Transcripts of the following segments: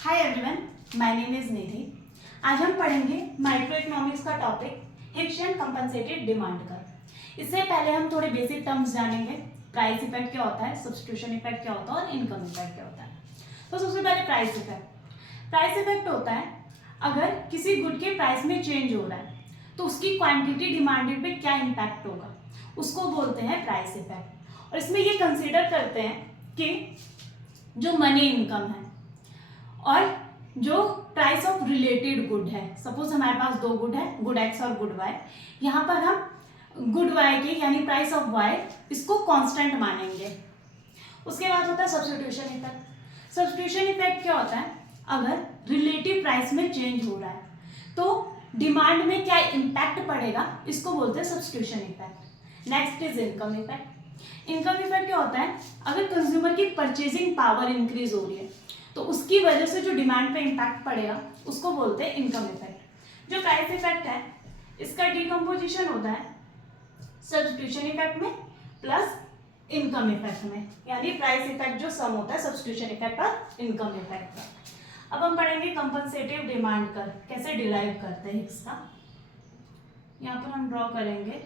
Hi everyone, my name is Nidhi. आज हम पढ़ेंगे माइक्रो इकोनॉमिक्स का topic Hicks and compensated demand curve. इससे पहले हम थोड़े बेसिक टर्म्स जानेंगे। प्राइस इफेक्ट क्या होता है, सब्स्टिट्यूशन इफेक्ट क्या होता है और इनकम इफेक्ट क्या होता है। तो सबसे पहले प्राइस इफेक्ट। प्राइस इफेक्ट होता है अगर किसी गुड के प्राइस में चेंज हो रहा है तो उसकी क्वांटिटी डिमांडेड पे क्या इम्पैक्ट होगा, उसको बोलते हैं प्राइस इफेक्ट। और इसमें ये कंसिडर करते हैं कि जो मनी इनकम है और जो प्राइस ऑफ रिलेटेड गुड है। सपोज हमारे पास दो गुड है, गुड एक्स और गुड वाई। यहाँ पर हम गुड वाई के यानी प्राइस ऑफ वाई इसको कांस्टेंट मानेंगे। उसके बाद होता है सब्स्टिट्यूशन इफेक्ट। सब्स्टिट्यूशन इफेक्ट क्या होता है, अगर रिलेटिव प्राइस में चेंज हो रहा है तो डिमांड में क्या इम्पैक्ट पड़ेगा, इसको बोलते हैं substitution effect. Next is income effect. Income effect क्या होता है, अगर कंज्यूमर की परचेजिंग पावर इंक्रीज हो रही है तो उसकी वजह से जो डिमांड पे इम्पैक्ट पड़ेगा उसको बोलते हैं इनकम इफेक्ट। जो प्राइस इफेक्ट है इसका डिकम्पोजिशन होता है सब्स्टिट्यूशन इफेक्ट में प्लस इनकम इफेक्ट में, यानी प्राइस इफेक्ट जो सम होता है सब्स्टिट्यूशन इफेक्ट और इनकम इफेक्ट का। अब हम पढ़ेंगे कंपनसेटिव डिमांड कर्व कैसे डिराइव करते हैं इसका। यहाँ पर हम ड्रॉ करेंगे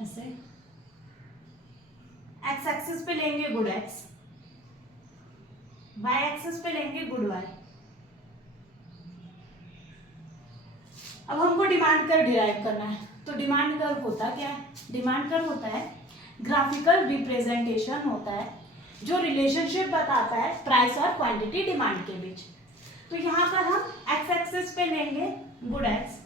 ऐसे, एक्स एक्सिस पे लेंगे गुड एक्स, वाई एक्सिस पे लेंगे गुड वाई। अब हमको डिमांड कर्व डिराइव करना है। तो डिमांड कर्व होता क्या है, डिमांड कर्व होता है ग्राफिकल रिप्रेजेंटेशन होता है जो रिलेशनशिप बताता है प्राइस और क्वांटिटी डिमांड के बीच। तो यहाँ पर हम एक्स एक्सिस पे लेंगे गुड एक्स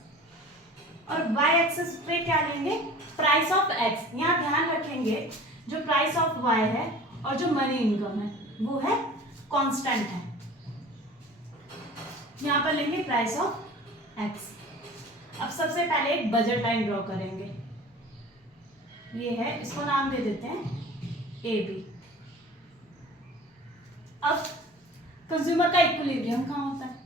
और वाई एक्सिस पे क्या लेंगे, प्राइस ऑफ एक्स। यहाँ ध्यान रखेंगे जो प्राइस ऑफ वाई है और जो मनी इनकम है वो है कांस्टेंट है। यहाँ पर लेंगे प्राइस ऑफ एक्स। अब सबसे पहले एक बजट लाइन ड्रॉ करेंगे, ये है, इसको नाम दे देते हैं ए बी। अब कंज्यूमर का इक्विलिब्रियम कहाँ होता है,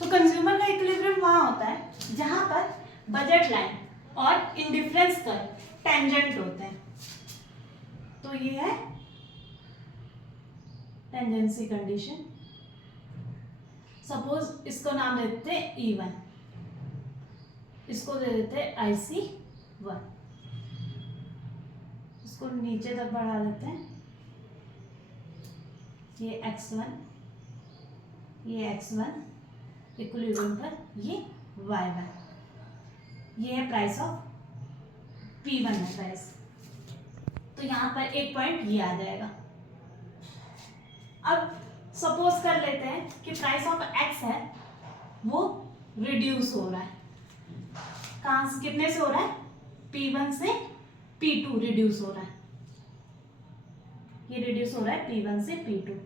तो कंज्यूमर का इक्विलिब्रियम वहां होता है जहां पर बजट लाइन और इंडिफरेंस कर्व टेंजेंट होते हैं। तो ये है टेंजेंसी कंडीशन। सपोज इसको नाम दे देते हैं E1, इसको दे देते हैं IC1, इसको नीचे तक बढ़ा देते हैं, ये X1, ये X1 इक्विलिब्रियम पर, ये Y1, ये है प्राइस ऑफ P1 है प्राइस। तो यहाँ पर एक पॉइंट ये आ जाएगा। अब सपोज कर लेते हैं कि प्राइस ऑफ X है वो रिड्यूस हो रहा है, कहाँ से कितने से हो रहा है, P1 से P2 रिड्यूस हो रहा है, ये रिड्यूस हो रहा है P1 से P2।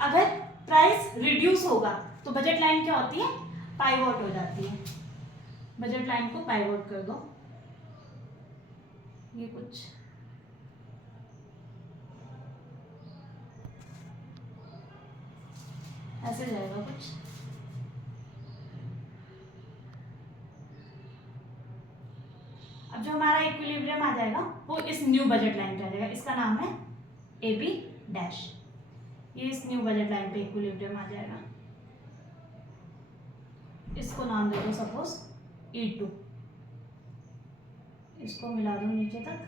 अगर प्राइस रिड्यूस होगा तो बजट लाइन क्या होती है, पाइवोट हो जाती है। बजट लाइन को पाइवोट कर दो, ये कुछ ऐसे जाएगा कुछ। अब जो हमारा इक्विलिब्रियम आ जाएगा वो इस न्यू बजट लाइन पे आ जाएगा, इसका नाम है ए बी डैश। ये इस न्यू बजट लाइन पे इक्विलिब्रियम आ जाएगा, इसको नाम दे दो सपोज E2, इसको मिला दो नीचे तक,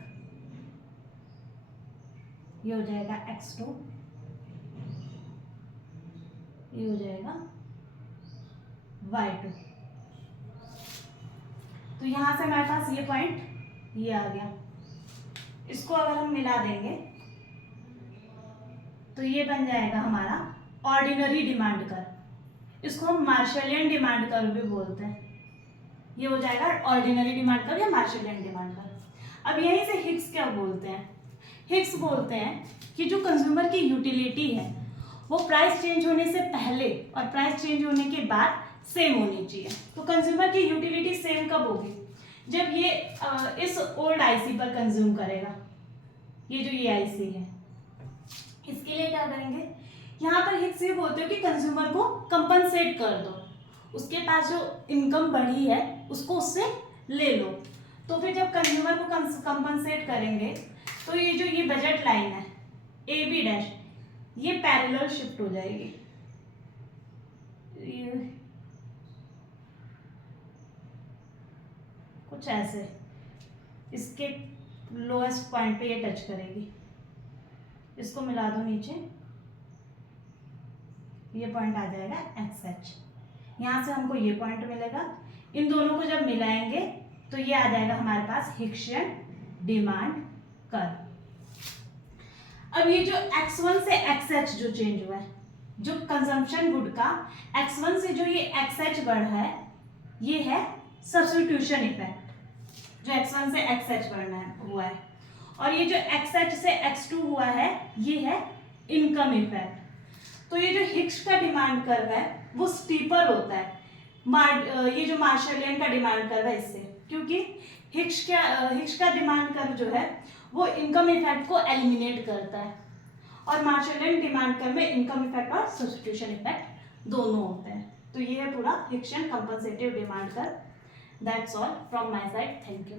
ये हो जाएगा X2, ये हो जाएगा Y2। तो यहां से हमारे पास ये पॉइंट ये आ गया, इसको अगर हम मिला देंगे तो ये बन जाएगा हमारा ऑर्डिनरी डिमांड कर्व। इसको हम मार्शलियन डिमांड कर्व भी बोलते हैं। ये हो जाएगा ऑर्डिनरी डिमांड कर्व या मार्शलियन डिमांड कर्व। अब यहीं से हिक्स क्या बोलते हैं, हिक्स बोलते हैं कि जो कंज्यूमर की यूटिलिटी है वो प्राइस चेंज होने से पहले और प्राइस चेंज होने के बाद सेम होनी चाहिए। तो कंज्यूमर की यूटिलिटी सेम कब होगी, जब ये इस ओल्ड आईसी पर कंज्यूम करेगा। ये जो ये आईसी है इसके लिए क्या करेंगे, यहाँ पर हिक्स ये बोलते हो कि कंज्यूमर को कंपनसेट कर दो, उसके पास जो इनकम बढ़ी है उसको उससे ले लो। तो फिर जब कंज्यूमर को कंपनसेट करेंगे तो ये जो ये बजट लाइन है ए बी डैश, ये पैरेलल शिफ्ट हो जाएगी, ये कुछ ऐसे इसके लोएस्ट पॉइंट पे ये टच करेगी, इसको मिला दो नीचे, ये पॉइंट आ जाएगा XH। यहाँ से हमको ये पॉइंट मिलेगा, इन दोनों को जब मिलाएंगे तो ये आ जाएगा हमारे पास हिक्शियन डिमांड कर्व। अब ये जो X1 से XH जो चेंज हुआ है, जो कंजम्पशन गुड का X1 से जो ये XH बढ़ा है, ये है सब्स्टिट्यूशन इफेक्ट, जो X1 से XH बढ़ना हुआ है। और ये जो XH से X2 हुआ है, ये है इनकम इफेक्ट। तो ये जो हिक्स का डिमांड कर्व है वो स्टीपर होता है ये जो मार्शलियन का डिमांड कर्व है इससे, क्योंकि हिक्स का डिमांड कर्व जो है वो इनकम इफेक्ट को एलिमिनेट करता है, और मार्शलियन डिमांड कर्व में इनकम इफेक्ट और सब्स्टिट्यूशन इफेक्ट दोनों होते हैं। तो ये है पूरा Hicksian compensative demand curve. That's all from my side, thank you.